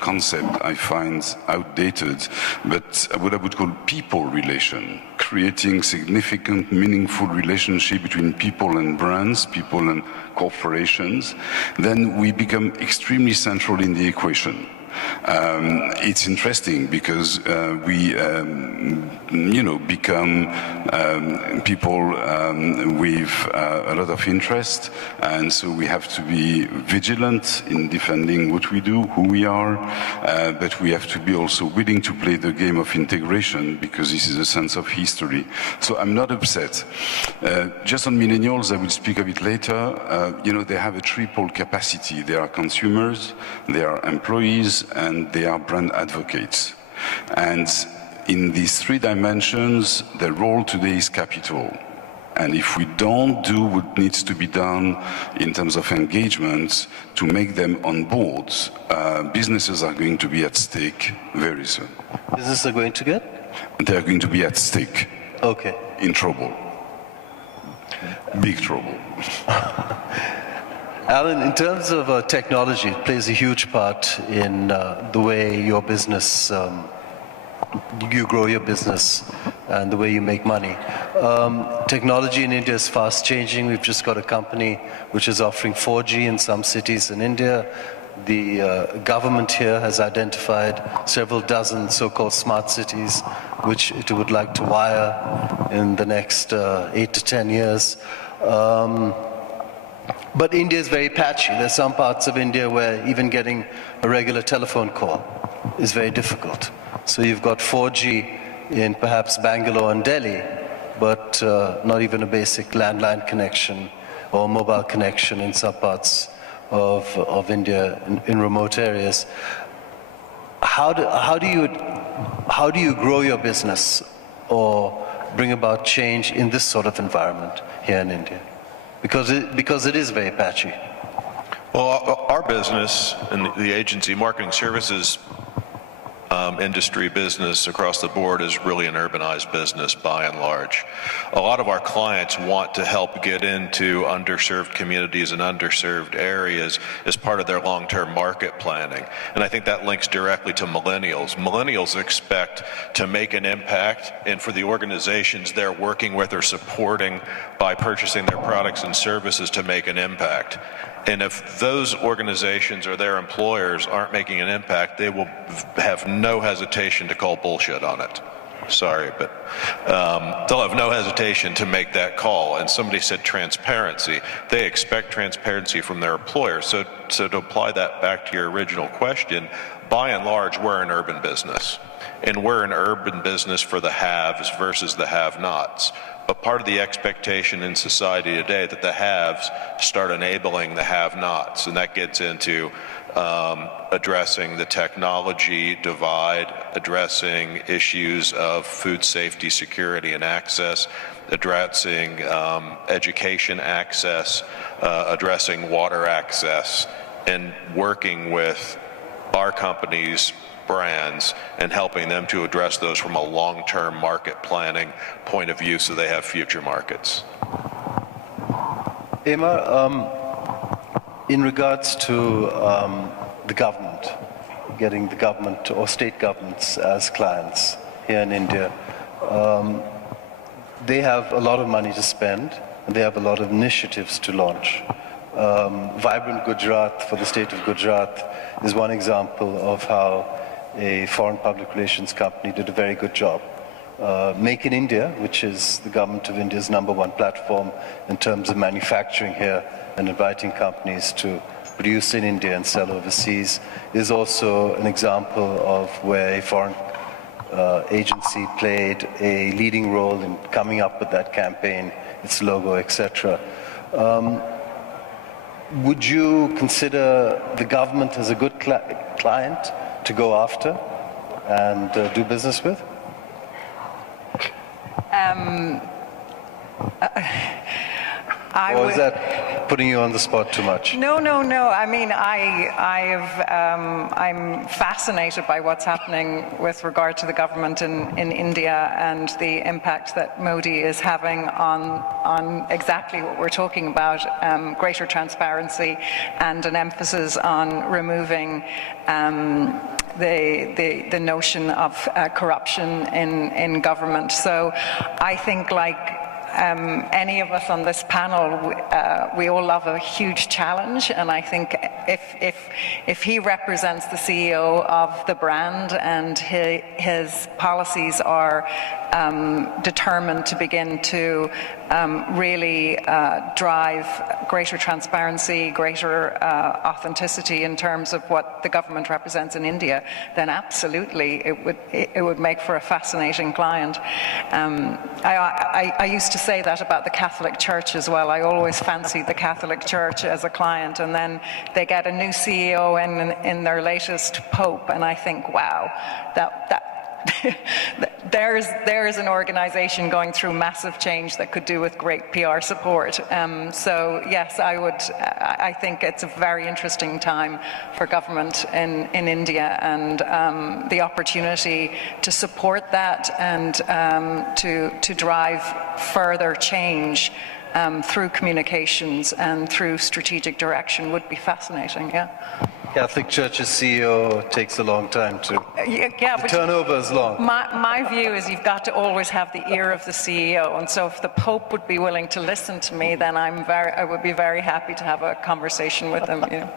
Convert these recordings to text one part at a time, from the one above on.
concept I find outdated, but what I would call people relation, creating significant, meaningful relationship between people and brands, people and corporations, then we become extremely central in the equation. It's interesting because we, become people with a lot of interest, and so we have to be vigilant in defending what we do, who we are, but we have to be also willing to play the game of integration because this is a sense of history. So I'm not upset. Just on millennials, I will speak a bit later. They have a triple capacity. They are consumers, they are employees, and they are brand advocates. And in these three dimensions, their role today is capital. And if we don't do what needs to be done in terms of engagement to make them on board, businesses are going to be at stake very soon. Businesses are going to get? They are going to be at stake. Okay. In trouble. Big trouble. Alan, in terms of technology, it plays a huge part in the way your business, you grow your business and the way you make money. Technology in India is fast changing. We've just got a company which is offering 4G in some cities in India. The government here has identified several dozen so-called smart cities which it would like to wire in the next 8 to 10 years. But India is very patchy. There's some parts of India where even getting a regular telephone call is very difficult. So you've got 4G in perhaps Bangalore and Delhi, but not even a basic landline connection or mobile connection in some parts of India in remote areas. How do you grow your business or bring about change in this sort of environment here in India? Because it is very patchy. Well, our business and the agency marketing services industry business across the board is really an urbanized business by and large. A lot of our clients want to help get into underserved communities and underserved areas as part of their long-term market planning. And I think that links directly to millennials. Millennials expect to make an impact, and for the organizations they're working with or supporting by purchasing their products and services to make an impact. And if those organizations or their employers aren't making an impact, they will have no hesitation to call bullshit on it. Sorry, but they'll have no hesitation to make that call. And somebody said transparency. They expect transparency from their employer. So to apply that back to your original question, by and large, we're an urban business. And we're an urban business for the haves versus the have-nots. But part of the expectation in society today that the haves start enabling the have-nots, and that gets into addressing the technology divide, addressing issues of food safety, security, and access, addressing education access, addressing water access, and working with our companies, brands, and helping them to address those from a long-term market planning point of view so they have future markets. Aedhmar, in regards to the government, getting the government or state governments as clients here in India, they have a lot of money to spend and they have a lot of initiatives to launch. Vibrant Gujarat for the state of Gujarat is one example of how a foreign public relations company did a very good job. Make in India, which is the government of India's #1 platform in terms of manufacturing here and inviting companies to produce in India and sell overseas, is also an example of where a foreign agency played a leading role in coming up with that campaign, its logo, etc. Would you consider the government as a good client to go after and do business with? Or is that putting you on the spot too much? No, no, no. I mean, I'm fascinated by what's happening with regard to the government in India and the impact that Modi is having on exactly what we're talking about, greater transparency and an emphasis on removing the notion of corruption in government. So I think, like any of us on this panel, we all love a huge challenge, and I think if he represents the CEO of the brand and his policies are determined to begin to really drive greater transparency, greater authenticity in terms of what the government represents in India, then absolutely it would make for a fascinating client. I used to say that about the Catholic Church as well. I always fancied the Catholic Church as a client, and then they get a new CEO in their latest pope, and I think, wow, there's an organization going through massive change that could do with great PR support. So yes, I think it's a very interesting time for government in India, and the opportunity to support that and to drive further change through communications and through strategic direction would be fascinating, yeah. Catholic Church's CEO takes a long time to. The turnover is long. My view is you've got to always have the ear of the CEO, and so if the Pope would be willing to listen to me, then I would be very happy to have a conversation with him. You know.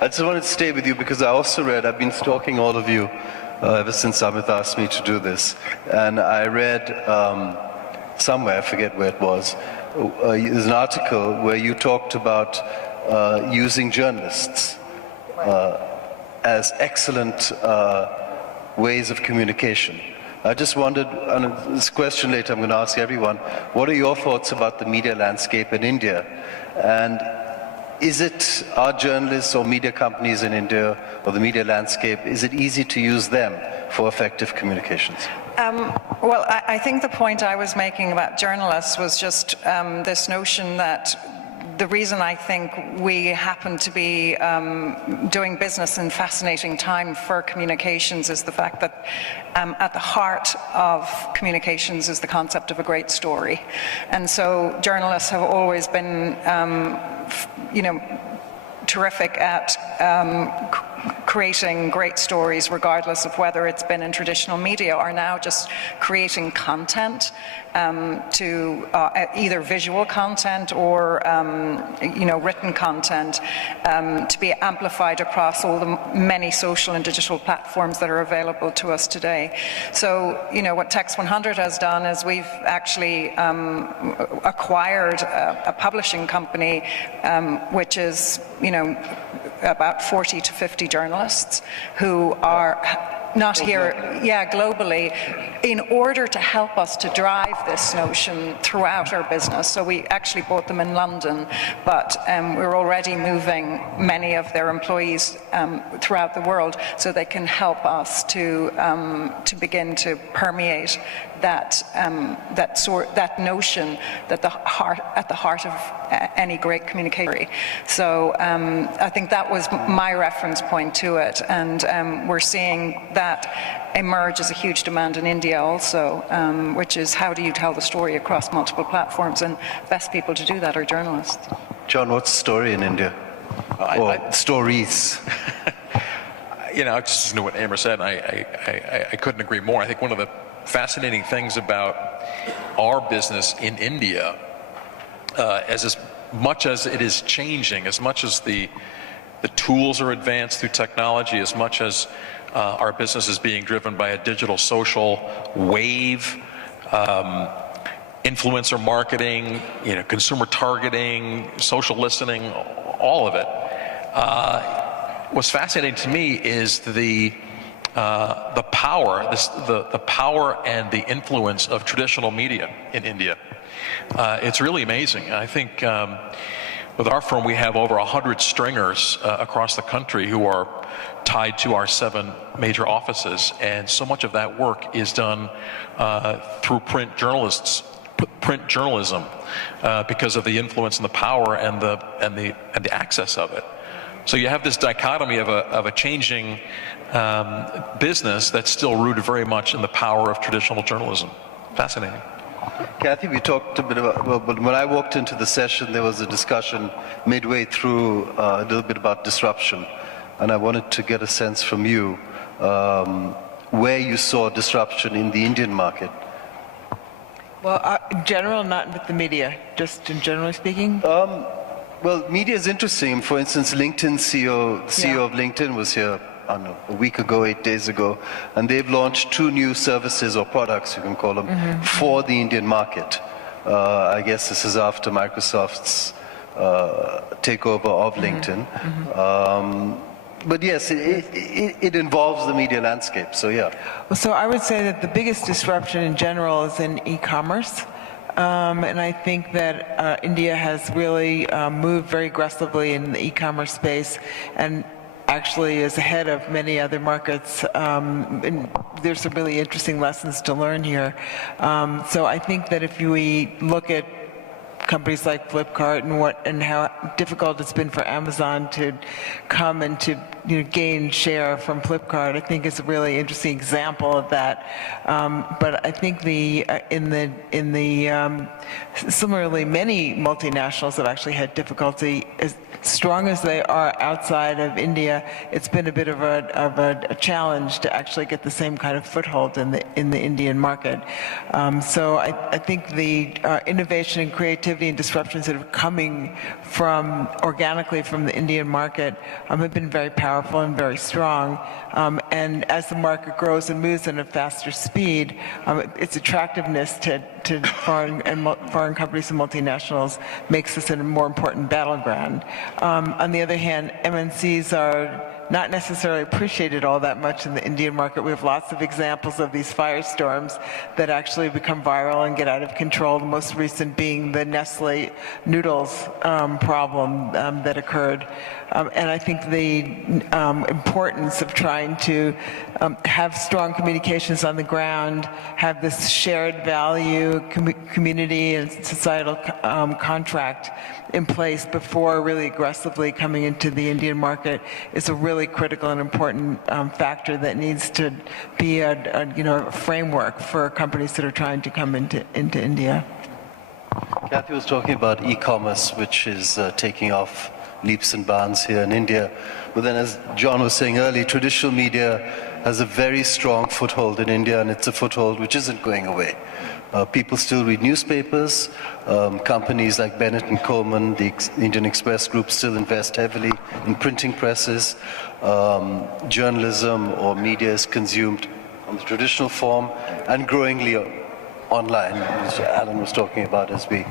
I just wanted to stay with you because I also read, I've been stalking all of you ever since Amit asked me to do this, and I read somewhere, I forget where it was, there's an article where you talked about using journalists as excellent ways of communication. I just wondered, and this question later I'm going to ask everyone, what are your thoughts about the media landscape in India? And are journalists or media companies in India, or the media landscape, is it easy to use them for effective communications? Well, I think the point I was making about journalists was just this notion that the reason I think we happen to be doing business in fascinating time for communications is the fact that at the heart of communications is the concept of a great story. And so journalists have always been, terrific at creating great stories, regardless of whether it's been in traditional media or now just creating content to either visual content or written content to be amplified across all the many social and digital platforms that are available to us today. So what Text 100 has done is we've actually acquired a publishing company which is about 40 to 50 journalists who are not here, globally, in order to help us to drive this notion throughout our business. So we actually bought them in London, but we're already moving many of their employees throughout the world so they can help us to begin to permeate that notion that at the heart of any great communication. So I think that was my reference point to it, and we're seeing that emerge as a huge demand in India also, which is how do you tell the story across multiple platforms, and best people to do that are journalists. John, what's the story in India? Stories. Just to what Aedhmar said, I couldn't agree more. I think one of the fascinating things about our business in India, as much as it is changing, as much as the tools are advanced through technology, as much as our business is being driven by a digital social wave, influencer marketing, consumer targeting, social listening, all of it. What's fascinating to me is the power, the power and the influence of traditional media in India. It's really amazing. I think with our firm, we have over 100 stringers across the country who are tied to our 7 major offices, and so much of that work is done through print print journalism because of the influence and the power and the access of it. So you have this dichotomy of a changing business that's still rooted very much in the power of traditional journalism. Fascinating. Kathy, we talked a bit about, well, but when I walked into the session, there was a discussion midway through a little bit about disruption. And I wanted to get a sense from you where you saw disruption in the Indian market. Well, in general, not with the media, just in generally speaking. Well, media is interesting. For instance, LinkedIn CEO of LinkedIn was here, I don't know, a week ago, 8 days ago, and they've launched 2 new services or products, you can call them, for the Indian market. I guess this is after Microsoft's takeover of LinkedIn. But yes, it involves the media landscape, so yeah. Well, so I would say that the biggest disruption in general is in e-commerce. And I think that India has really moved very aggressively in the e-commerce space and actually is ahead of many other markets. And there's some really interesting lessons to learn here. So I think that if we look at companies like Flipkart and how difficult it's been for Amazon to come and to gain share from Flipkart, I think is a really interesting example of that. But I think similarly, many multinationals have actually had difficulty. As strong as they are outside of India, it's been a bit of a challenge to actually get the same kind of foothold in the Indian market. So I think the innovation and creativity and disruptions that are coming organically from the Indian market have been very powerful and very strong. And as the market grows and moves at a faster speed, its attractiveness to foreign companies and multinationals makes this a more important battleground. On the other hand, MNCs are not necessarily appreciated all that much in the Indian market. We have lots of examples of these firestorms that actually become viral and get out of control, the most recent being the Nestle noodles problem that occurred. And I think the importance of trying to have strong communications on the ground, have this shared value, community and societal contract in place before really aggressively coming into the Indian market is a really critical and important factor that needs to be a framework for companies that are trying to come into India. Kathy was talking about e-commerce, which is taking off leaps and bounds here in India. But then, as John was saying earlier, traditional media has a very strong foothold in India, and it's a foothold which isn't going away. People still read newspapers. Companies like Bennett and Coleman, the Indian Express Group, still invest heavily in printing presses. Journalism or media is consumed on the traditional form and growingly online, which Alan was talking about as we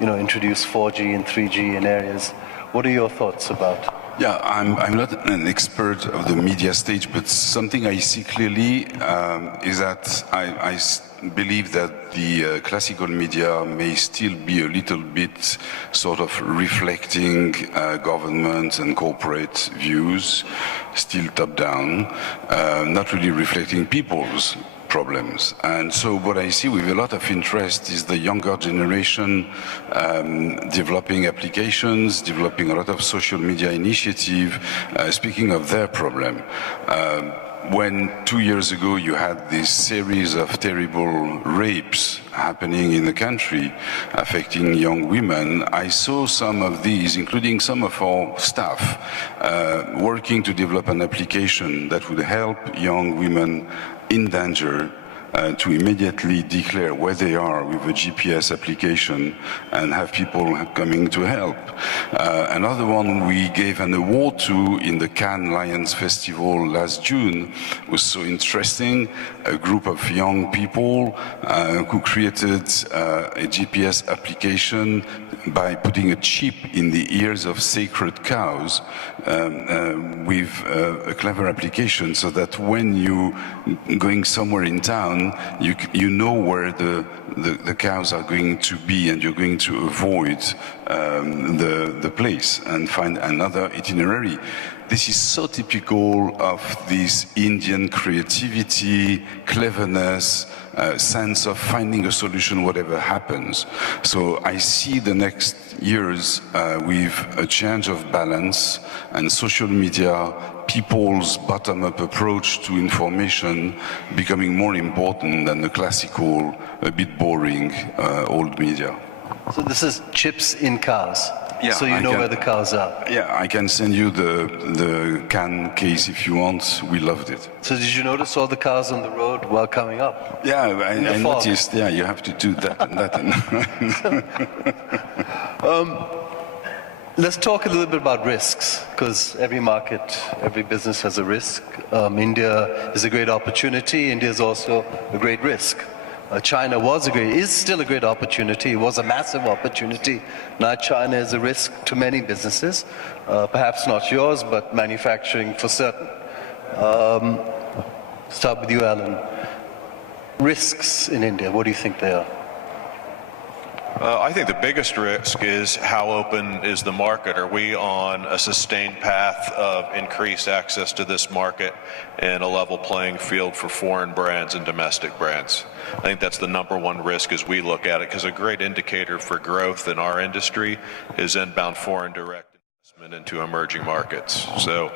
introduce 4G and 3G in areas. What are your thoughts about? Yeah, I'm not an expert of the media stage, but something I see clearly is that I believe that the classical media may still be a little bit sort of reflecting government and corporate views, still top-down, not really reflecting people's problems. And so what I see with a lot of interest is the younger generation developing applications, developing a lot of social media initiative, speaking of their problem. When 2 years ago you had this series of terrible rapes happening in the country, affecting young women, I saw some of these, including some of our staff, working to develop an application that would help young women in danger to immediately declare where they are with a GPS application and have people coming to help. Another one we gave an award to in the Cannes Lions Festival last June was so interesting. A group of young people who created a GPS application by putting a chip in the ears of sacred cows with a clever application so that when you're going somewhere in town, plan, you know where the cows are going to be, and you're going to avoid the place and find another itinerary. This is so typical of this Indian creativity, cleverness, sense of finding a solution whatever happens. So I see the next years with a change of balance, and social media, people's bottom-up approach to information becoming more important than the classical, a bit boring old media. So this is chips in cows. Yeah, so you know where the cows are. Yeah, I can send you the can case if you want. We loved it. So did you notice all the cows on the road while coming up? Yeah, I noticed. Yeah, you have to do that and that. Let's talk a little bit about risks, because every market, every business has a risk. India is a great opportunity. India is also a great risk. China is still a great opportunity. It was a massive opportunity. Now China is a risk to many businesses, perhaps not yours, but manufacturing for certain. Start with you, Alan. Risks in India, what do you think they are? I think the biggest risk is how open is the market. Are we on a sustained path of increased access to this market and a level playing field for foreign brands and domestic brands? I think that's the number one risk as we look at it, because a great indicator for growth in our industry is inbound foreign direct investment into emerging markets. So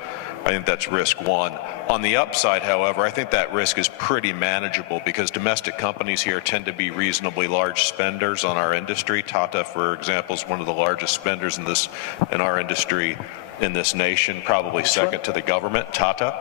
I think that's risk one. On the upside, however, I think that risk is pretty manageable, because domestic companies here tend to be reasonably large spenders on our industry. Tata, for example, is one of the largest spenders in our industry in this nation, probably second to the government. Tata,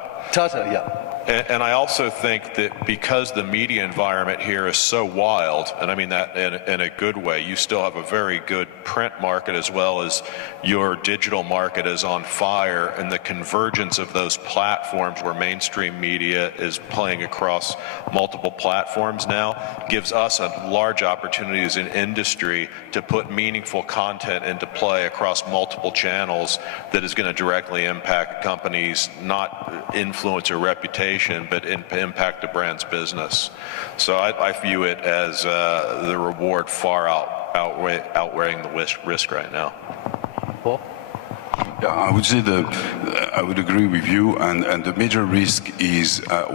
yeah. And I also think that because the media environment here is so wild, and I mean that in a good way, you still have a very good print market as well as your digital market is on fire, and the convergence of those platforms where mainstream media is playing across multiple platforms now gives us a large opportunity as an industry to put meaningful content into play across multiple channels that is going to directly impact companies, not influence or reputation, but impact the brand's business. So I view it as the reward far outweighing the risk right now. Paul? Yeah, I would say I would agree with you, and the major risk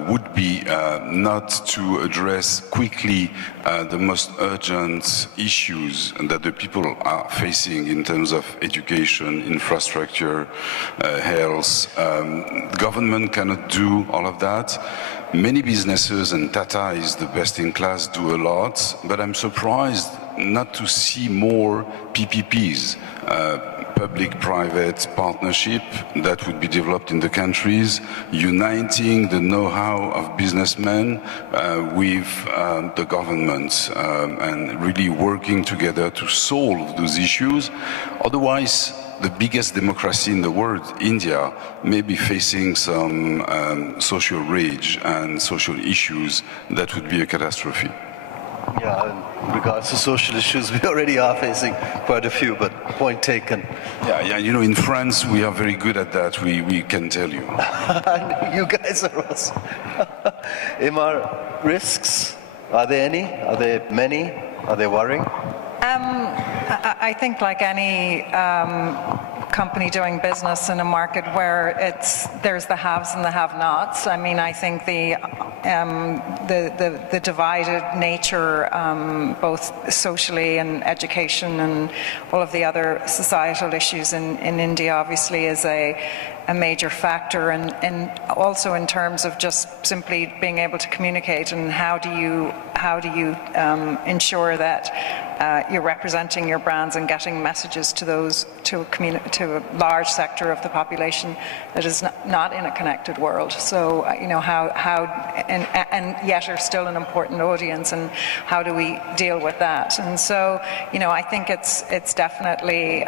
would be not to address quickly the most urgent issues that the people are facing in terms of education, infrastructure, health. Government cannot do all of that. Many businesses, and Tata is the best in class, do a lot, but I'm surprised not to see more PPPs, public-private partnership that would be developed in the countries, uniting the know-how of businessmen with the government, and really working together to solve those issues. Otherwise, the biggest democracy in the world, India, may be facing some social rage and social issues that would be a catastrophe. Yeah, in regards to social issues, we already are facing quite a few, but point taken. Yeah, you know, in France, we are very good at that, we can tell you. You guys are also. Aedhmar, risks, are there any? Are there many? Are they worrying? I think like any company doing business in a market where there's the haves and the have-nots. I mean, I think the divided nature, both socially and education and all of the other societal issues in India, obviously is a major factor, and also in terms of just simply being able to communicate, and how do you ensure that you're representing your brands and getting messages to a large sector of the population that is not in a connected world. So you know, and yet are still an important audience, and how do we deal with that? And so, you know, I think it's definitely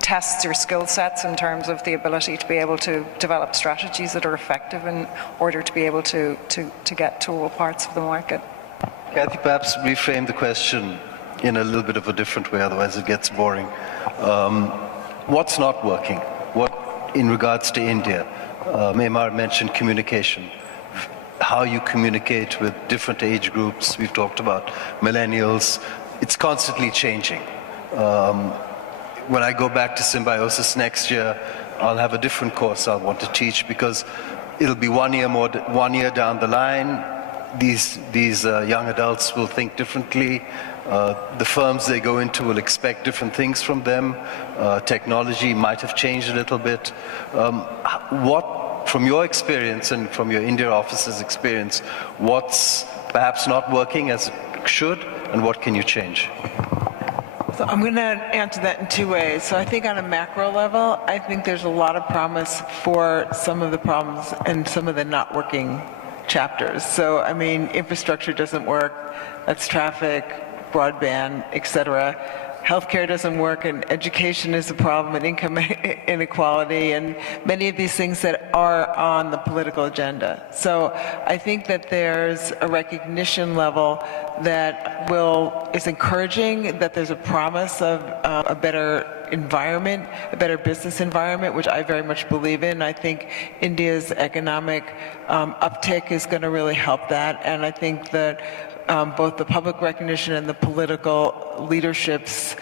tests your skill sets in terms of the ability to be able to develop strategies that are effective in order to be able to get to all parts of the market. Kathy, perhaps reframe the question in a little bit of a different way, otherwise it gets boring. What's not working? What, in regards to India? Aedhmar mentioned communication. how you communicate with different age groups. We've talked about millennials. It's constantly changing. When I go back to Symbiosis next year, I'll have a different course I'll want to teach, because it'll be 1 year down the line. These young adults will think differently. The firms they go into will expect different things from them. Technology might have changed a little bit. What, from your experience and from your India office's experience, what's perhaps not working as it should, and what can you change? So I'm going to answer that in two ways. So I think on a macro level, I think there's a lot of promise for some of the problems and some of the not working chapters. So, I mean, infrastructure doesn't work, that's traffic, broadband, et cetera. Healthcare doesn't work, and education is a problem, and income inequality, and many of these things that are on the political agenda. So I think that there's a recognition level that is encouraging, that there's a promise of a better environment, a better business environment, which I very much believe in. I think India's economic uptick is going to really help that, and I think that both the public recognition and the political leadership's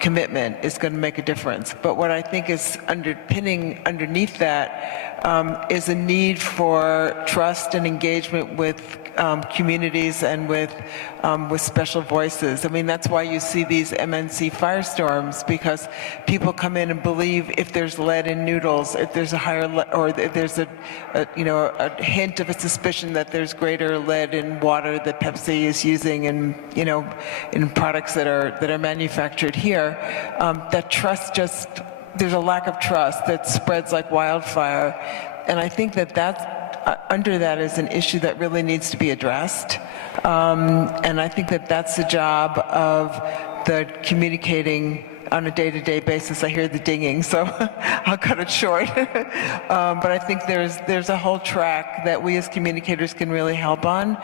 commitment is going to make a difference. But what I think is underneath that is a need for trust and engagement with communities and with special voices. I mean, that's why you see these MNC firestorms, because people come in and believe if there's lead in noodles, if there's a higher or if there's a hint of a suspicion that there's greater lead in water that Pepsi is using in in products that are manufactured here, that trust there's a lack of trust that spreads like wildfire, and I think that under that is an issue that really needs to be addressed, and I think that that's the job of the communicating on a day-to-day basis. I hear the dinging, so I'll cut it short. But I think there's a whole track that we as communicators can really help on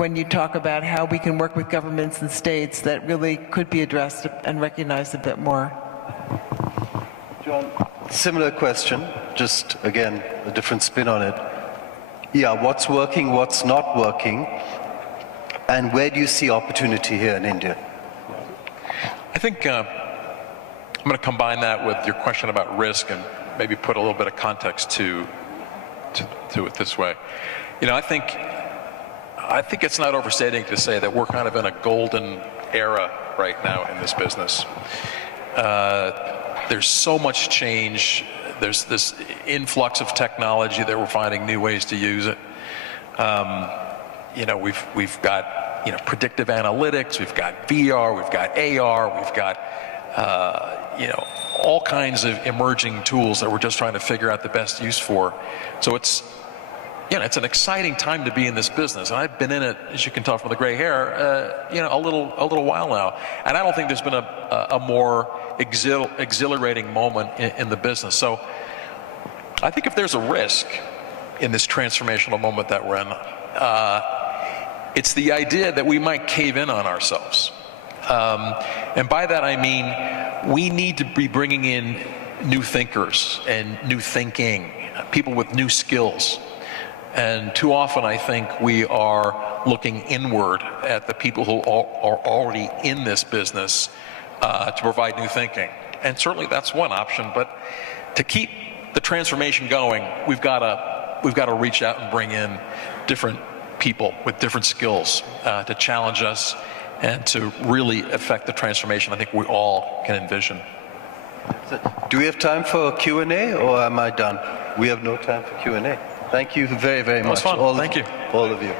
when you talk about how we can work with governments and states that really could be addressed and recognized a bit more. John, similar question, just again, a different spin on it. Yeah, what's working, what's not working, and where do you see opportunity here in India? I think I'm going to combine that with your question about risk and maybe put a little bit of context to it this way. I think it's not overstating to say that we're kind of in a golden era right now in this business. There's so much change. There's this influx of technology that we're finding new ways to use it. We've got predictive analytics. We've got VR. We've got AR. We've got all kinds of emerging tools that we're just trying to figure out the best use for. So it's an exciting time to be in this business, and I've been in it, as you can tell from the gray hair, a little while now. And I don't think there's been a more exhilarating moment in the business. So I think if there's a risk in this transformational moment that we're in, it's the idea that we might cave in on ourselves. And by that I mean we need to be bringing in new thinkers and new thinking, people with new skills. And too often I think we are looking inward at the people who are already in this business to provide new thinking. And certainly that's one option, but to keep the transformation going, we've got to reach out and bring in different people with different skills to challenge us and to really affect the transformation I think we all can envision. Do we have time for Q&A, or am I done? We have no time for Q&A. Thank you very, very much. That was fun. Thank you. All of you.